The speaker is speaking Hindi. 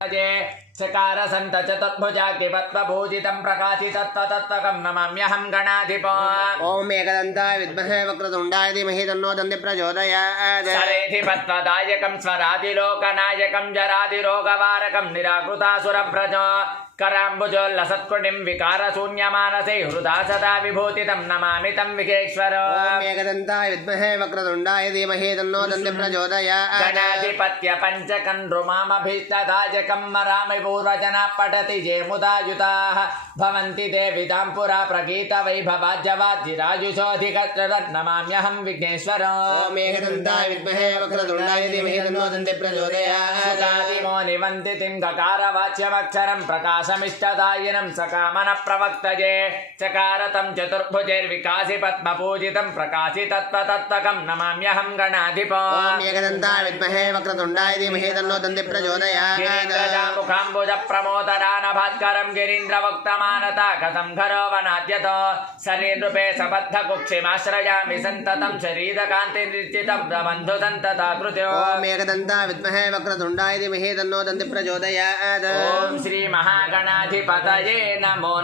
चकार सन्त चतुर्भुजाग्नि पद्मभूजितं प्रकाशितत्ततत्त्वकं नमाम्यहं गणाधिप। ॐ एकदन्ताय विद्महे वक्रतुण्डाय धीमहि तन्नो दन्ति प्रचोदयात् सरेधि पद्मदायकं स्वरादिलोकनायकं जरादिरोगवारकं निराकृतासुरभ्रज। कराम्बुजोल्लसत्कुटिं विकारशून्यमानसे हृदा सदा विभूतितं नमामि तं विघेश्वर एकदन्ताय विद्महे वक्रतुण्डाय धीमहि तन्नो गणाधिपत्य मरामि पूर्वजना पठति ये मुदायुताः। भवन्ति ते विदां पुरा प्रगीत वैभवाज्यवाद्यराजुषोऽधिकनमाम्यहं विघ्नेश्वर। ॐ एकदन्ताय विद्महे वक्रतुण्डाय धीमहि तन्नो दन्ति प्रचोदयात्। सुगादिमो निवन्दितिं गकारवाच्यमक्षरं प्रकाशमिष्टदायिनं सकामन प्रवक्तये चकार तं चतुर्भुजैर्विकासि पद्मपूजितं प्रकाशि तत्त्वतत्त्वकं नमाम्यहं गणाधिप। ॐ एकदन्ताय विद्महे वक्रतुण्डाय धीमहि तन्नो दन्ति प्रचोदयात्। गिरीन्द्रजामुखाम्बुज प्रमोदरान भास्करं गिरीन्द्रवक्तमानता कथं घरो वनाद्यत। शरीररूपे सबद्ध कुक्षिमाश्रयामि सन्ततं शरीरकान्तिनिश्चितं प्रबन्धु सन्तता कृत्यो ॐ एकदन्ताय विद्महे वक्रतुण्डाय धीमहि तन्नो दन्ति प्रचोदयात् ॐ श्रीमहागणाधिपतये नमो